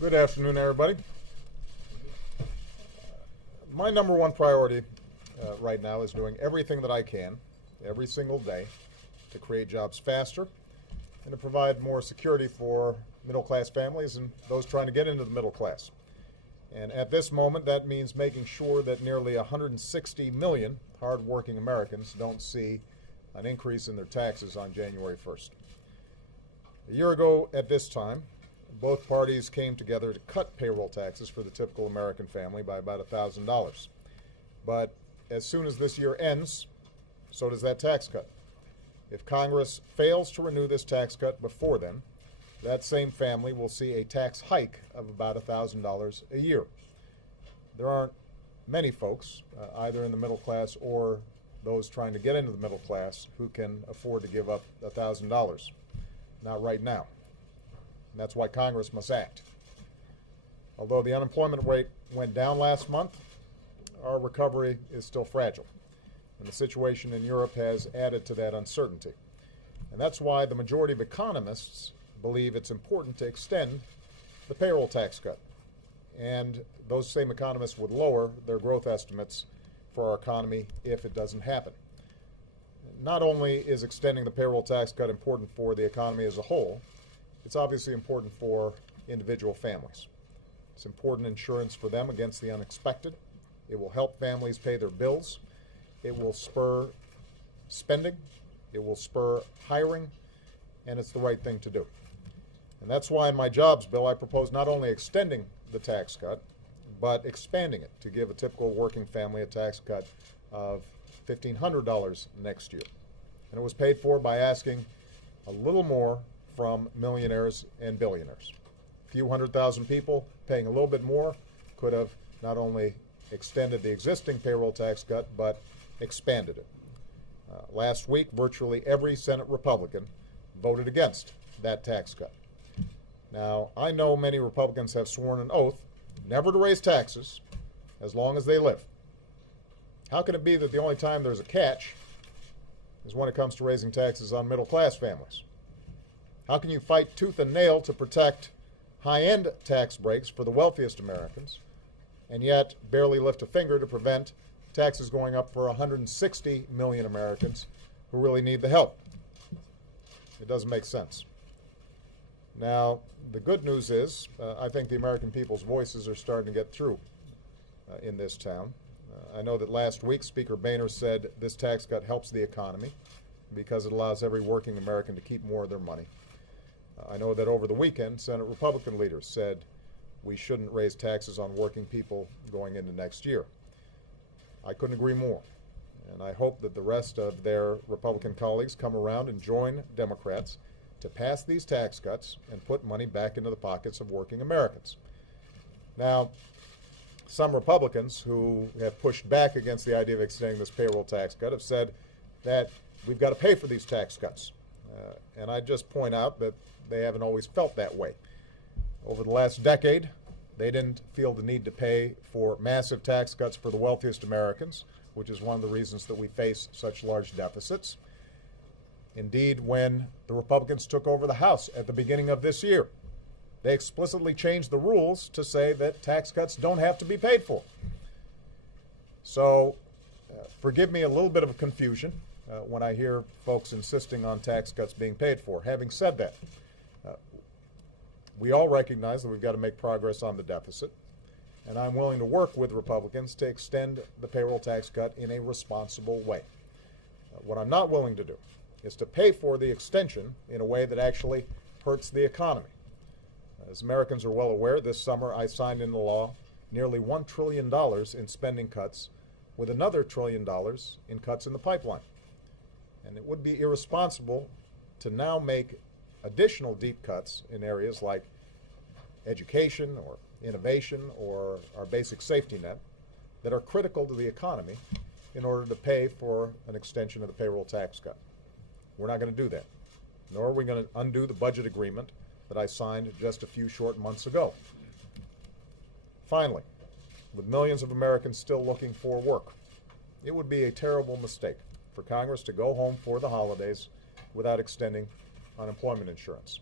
Good afternoon, everybody. My number one priority right now is doing everything that I can every single day to create jobs faster and to provide more security for middle-class families and those trying to get into the middle class. And at this moment, that means making sure that nearly 160 million hard-working Americans don't see an increase in their taxes on January 1st. A year ago at this time, both parties came together to cut payroll taxes for the typical American family by about $1,000. But as soon as this year ends, so does that tax cut. If Congress fails to renew this tax cut before then, that same family will see a tax hike of about $1,000 a year. There aren't many folks, either in the middle class or those trying to get into the middle class, who can afford to give up $1,000. Not right now. And that's why Congress must act. Although the unemployment rate went down last month, our recovery is still fragile. And the situation in Europe has added to that uncertainty. And that's why the majority of economists believe it's important to extend the payroll tax cut. And those same economists would lower their growth estimates for our economy if it doesn't happen. Not only is extending the payroll tax cut important for the economy as a whole, it's obviously important for individual families. It's important insurance for them against the unexpected. It will help families pay their bills. It will spur spending. It will spur hiring. And it's the right thing to do. And that's why in my jobs bill I propose not only extending the tax cut, but expanding it to give a typical working family a tax cut of $1,500 next year. And it was paid for by asking a little more from millionaires and billionaires. A few 100,000 people paying a little bit more could have not only extended the existing payroll tax cut, but expanded it. Last week, virtually every Senate Republican voted against that tax cut. Now, I know many Republicans have sworn an oath never to raise taxes as long as they live. How can it be that the only time there's a catch is when it comes to raising taxes on middle-class families? How can you fight tooth and nail to protect high-end tax breaks for the wealthiest Americans and yet barely lift a finger to prevent taxes going up for 160 million Americans who really need the help? It doesn't make sense. Now, the good news is I think the American people's voices are starting to get through in this town. I know that last week Speaker Boehner said this tax cut helps the economy because it allows every working American to keep more of their money. I know that over the weekend, Senate Republican leaders said we shouldn't raise taxes on working people going into next year. I couldn't agree more. And I hope that the rest of their Republican colleagues come around and join Democrats to pass these tax cuts and put money back into the pockets of working Americans. Now, some Republicans who have pushed back against the idea of extending this payroll tax cut have said that we've got to pay for these tax cuts. And I just point out that they haven't always felt that way. Over the last decade, they didn't feel the need to pay for massive tax cuts for the wealthiest Americans, which is one of the reasons that we face such large deficits. Indeed, when the Republicans took over the House at the beginning of this year, they explicitly changed the rules to say that tax cuts don't have to be paid for. So forgive me a little bit of a confusion when I hear folks insisting on tax cuts being paid for. Having said that, we all recognize that we've got to make progress on the deficit, and I'm willing to work with Republicans to extend the payroll tax cut in a responsible way. What I'm not willing to do is to pay for the extension in a way that actually hurts the economy. As Americans are well aware, this summer I signed into law nearly $1 trillion in spending cuts with another $1 trillion in cuts in the pipeline. And it would be irresponsible to now make additional deep cuts in areas like education or innovation or our basic safety net that are critical to the economy in order to pay for an extension of the payroll tax cut. We're not going to do that, nor are we going to undo the budget agreement that I signed just a few short months ago. Finally, with millions of Americans still looking for work, it would be a terrible mistake for Congress to go home for the holidays without extending unemployment insurance.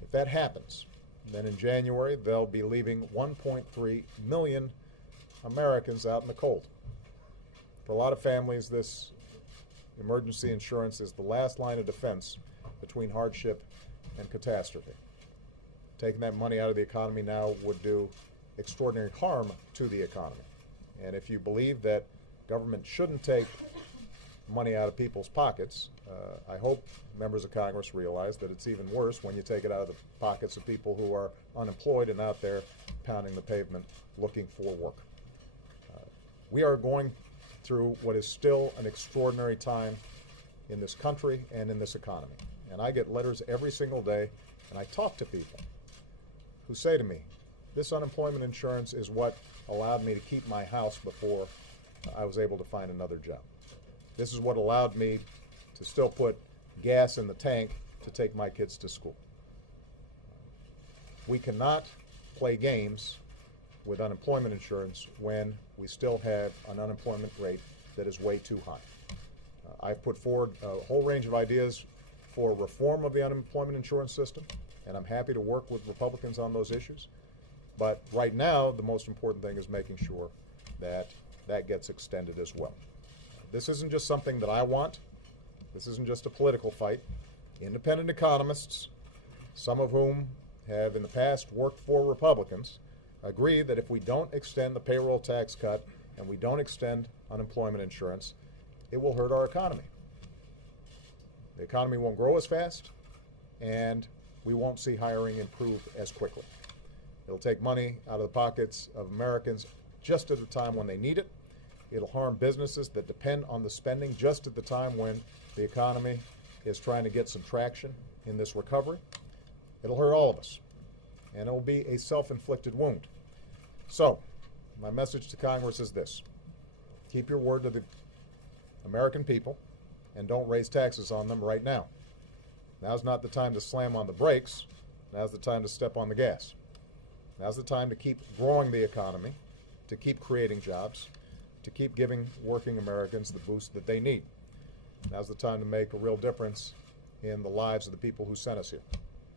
If that happens, then in January they'll be leaving 1.3 million Americans out in the cold. For a lot of families, this emergency insurance is the last line of defense between hardship and catastrophe. Taking that money out of the economy now would do extraordinary harm to the economy. And if you believe that government shouldn't take money out of people's pockets, I hope members of Congress realize that it's even worse when you take it out of the pockets of people who are unemployed and out there pounding the pavement looking for work. We are going through what is still an extraordinary time in this country and in this economy. And I get letters every single day, and I talk to people who say to me, this unemployment insurance is what allowed me to keep my house before I was able to find another job. This is what allowed me to still put gas in the tank to take my kids to school. We cannot play games with unemployment insurance when we still have an unemployment rate that is way too high. I've put forward a whole range of ideas for reform of the unemployment insurance system, and I'm happy to work with Republicans on those issues. But right now, the most important thing is making sure that that gets extended as well. This isn't just something that I want. This isn't just a political fight. Independent economists, some of whom have in the past worked for Republicans, agree that if we don't extend the payroll tax cut and we don't extend unemployment insurance, it will hurt our economy. The economy won't grow as fast, and we won't see hiring improve as quickly. It'll take money out of the pockets of Americans just at the time when they need it. It'll harm businesses that depend on the spending just at the time when the economy is trying to get some traction in this recovery. It'll hurt all of us, and it'll be a self-inflicted wound. So, my message to Congress is this. Keep your word to the American people and don't raise taxes on them right now. Now's not the time to slam on the brakes. Now's the time to step on the gas. Now's the time to keep growing the economy, to keep creating jobs, to keep giving working Americans the boost that they need. Now's the time to make a real difference in the lives of the people who sent us here.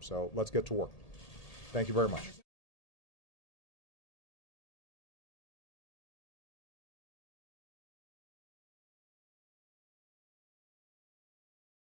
So let's get to work. Thank you very much.